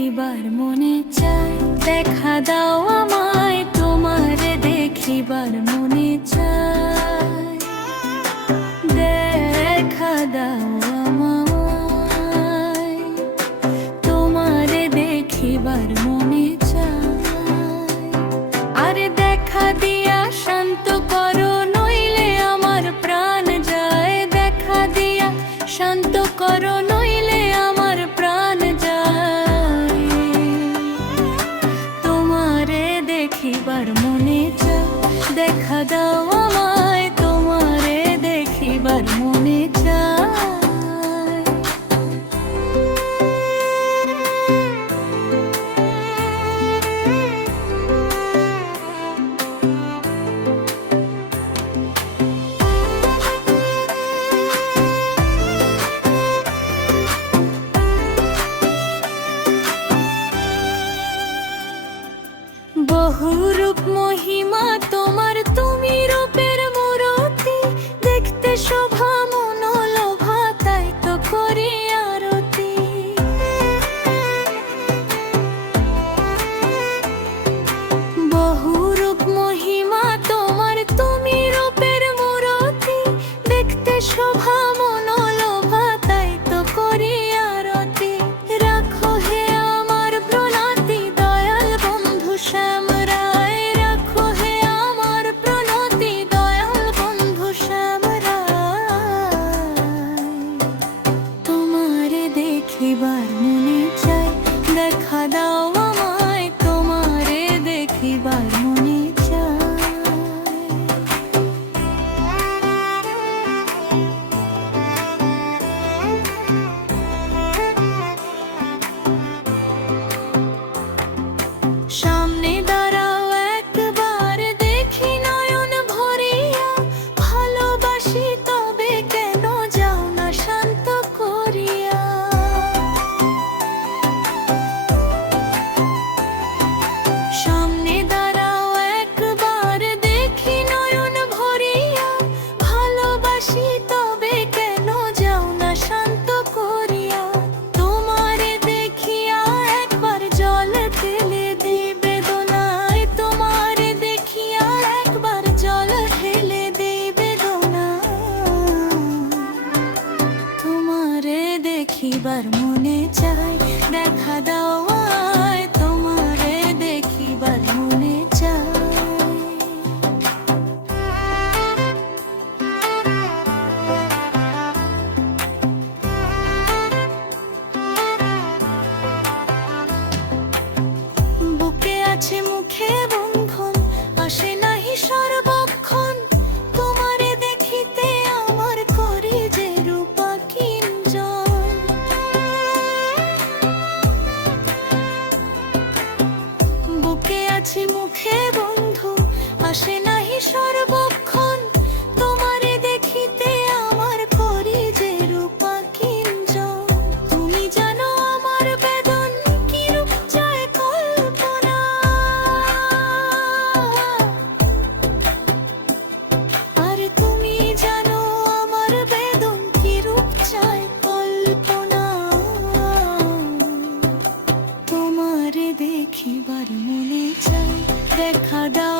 দেখিবার মনে চায়, দেখা দাও আমায় তোমারে দেখিবার মনে চায়, দেখা দাও আমায় তোমারে দেখিবার মনে চায়। আরে দেখা দিয়া শান্ত করো নইলে আমার প্রাণ যায়, দেখা দিয়া শান্ত করো নইলে আমার প্রাণ যায়, তোমারে দেখিবার মনে চায়, দেখা দাও আমায় তোমারে দেখিবার মনে চায়। বহুরূপ মহিমা তোমার, তুমি রূপের মূরতি, দেখতে শোভা মনোলোভা তাই তো করি আরতি। বহুরূপ মহিমা তোমার, তুমি রূপের মূরতি, দেখতে শোভা মনোলোভা তাই তো করি আরতি। রাখো হে আমার প্রণতি দয়াল বন্ধু শ্যাম রায়, রাখো হে আমার প্রণতি দয়াল বন্ধু শ্যাম রায়, তোমারে দেখিবার মনে চায়, দেখা দাও আমায় তোমারে দেখিবার মনে চায়। সামনে দাঁড়াও একবার দেখি নয়ন ভরিয়া, ভালোবাসি তবে কেন যাও না শান্ত করিয়া। সামনে দাঁড়াও একবার দেখি নয়ন ভরিয়া, ভালোবাসি তবে কেন যাও না শান্ত করিয়া। তোমারে দেখিয়া একবার জল ঢেলে দিই বেদনায়, তোমারে দেখিয়া একবার জল ঢেলে দিই বেদনায়, তোমারে দেখিবার মনে চায়, দেখা দাও আমায় তোমারে দেখিবার মনে চায়। বুকে আছে মুখে বন্ধন, আসে নাহি সর্বক্ষণ, তোমারে দেখিতে আমার করি যে রূপা কিঞ্জন। বুকে আছে মুখে বন্ধু, আসে নাহি সর্বক্ষণ, তোমারে দেখিতে আমার করি যে রূপা কিঞ্জন। তুমি জানো আমার বেদন কি রূপ চায় কল্পনা, আর তুমি জানো আমার বেদন কি রূপ চায় কল্পনা, তোমারে দেখিবার মনে চায়, দেখা দাও